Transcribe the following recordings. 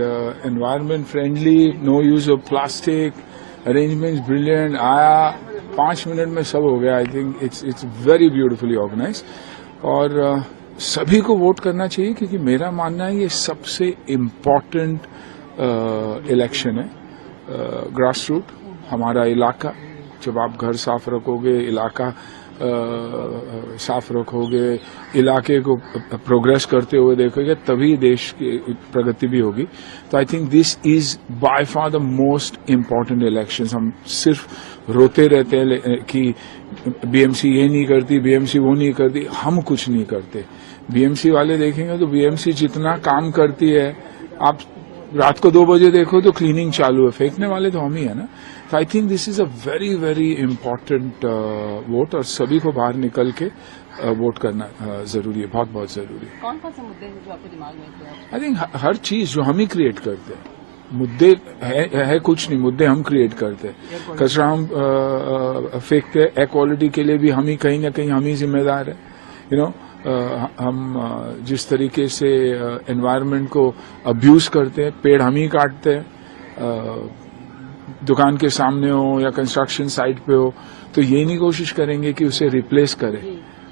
Environment friendly, no use of plastic, arrangements brilliant. आया 5 minute में सब हो गया। I think it's very beautifully organise और सभी को वोट करना चाहिए क्योंकि मेरा मानना है ये सबसे इम्पोर्टेंट इलेक्शन है। ग्रास रूट हमारा इलाका, जब आप घर साफ रखोगे, इलाका साफ रखोगे, इलाके को प्रोग्रेस करते हुए देखोगे, तभी देश की प्रगति भी होगी। तो I think this is by far the most important elections. हम सिर्फ रोते रहते हैं कि बीएमसी ये नहीं करती, बीएमसी वो नहीं करती। हम कुछ नहीं करते। बीएमसी वाले देखेंगे तो बीएमसी जितना काम करती है, आप रात को 2 बजे देखो तो क्लीनिंग चालू है, फेंकने वाले तो हम ही है ना। तो I think this is a very very important vote और सभी को बाहर निकल के वोट करना जरूरी है, बहुत बहुत जरूरी है। कौन कौन से मुद्दे हैं जो आपके दिमाग में? आई थिंक हर चीज जो हम ही क्रिएट करते हैं। मुद्दे है कुछ नहीं, मुद्दे हम क्रिएट करते हैं। कचरा हम फेंकते हैं, एयर क्वालिटी के लिए भी हम ही कहीं ना कहीं हम ही जिम्मेदार है। यू नो हम जिस तरीके से एनवायरनमेंट को अब्यूज करते हैं, पेड़ हम ही काटते हैं, दुकान के सामने हो या कंस्ट्रक्शन साइट पे हो, तो ये नहीं कोशिश करेंगे कि उसे रिप्लेस करें।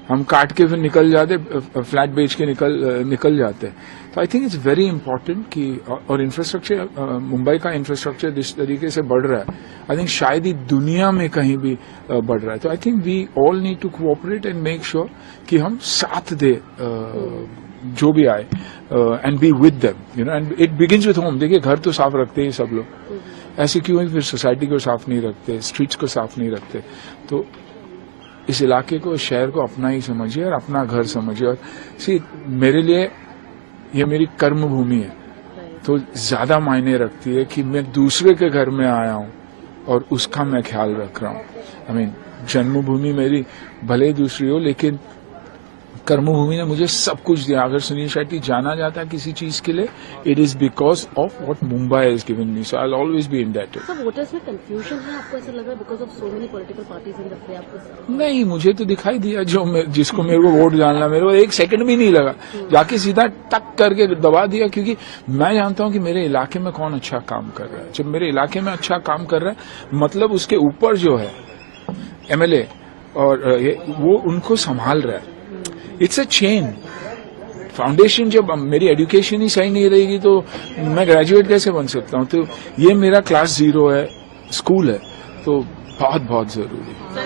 हम काट के फिर निकल जाते, फ्लैट बेच के निकल जाते। तो I think it's very important कि और इंफ्रास्ट्रक्चर, मुंबई का इंफ्रास्ट्रक्चर जिस तरीके से बढ़ रहा है, आई थिंक शायद ही दुनिया में कहीं भी बढ़ रहा है। तो I think we all need to cooperate and make sure कि हम साथ दे जो भी आए and be with them, you know, and it begins with home. देखिए, घर तो साफ रखते ही सब लोग, ऐसे क्यों है फिर सोसाइटी को साफ नहीं रखते, स्ट्रीट्स को साफ नहीं रखते। तो इस इलाके को, इस शहर को अपना ही समझिए और अपना घर समझिए। और मेरे लिए ये मेरी कर्म भूमि है, तो ज्यादा मायने रखती है कि मैं दूसरे के घर में आया हूं और उसका मैं ख्याल रख रहा हूं। आई मीन, जन्मभूमि मेरी भले ही दूसरी हो, लेकिन कर्मभूमि ने मुझे सब कुछ दिया। अगर सुनील शेट्टी जाना जाता है किसी चीज के लिए, it is because of what Mumbai has given me, so I will always be indebted. Sir, voters में कंफ्यूजन है आपको ऐसा लग रहा है because of so many political parties in the play? आपको नहीं, मुझे तो दिखाई दिया जिसको मेरे को वोट डालना, मेरे को 1 सेकंड भी नहीं लगा, जाके सीधा टक करके दबा दिया, क्योंकि मैं जानता हूं कि मेरे इलाके में कौन अच्छा काम कर रहा है। जब मेरे इलाके में अच्छा काम कर रहा है, मतलब उसके ऊपर जो है एमएलए और वो उनको संभाल रहा है। It's a chain foundation. जब मेरी एजुकेशन ही सही नहीं रहेगी तो मैं ग्रेजुएट कैसे बन सकता हूं? तो ये मेरा क्लास 0 है, स्कूल है, तो बहुत बहुत जरूरी है।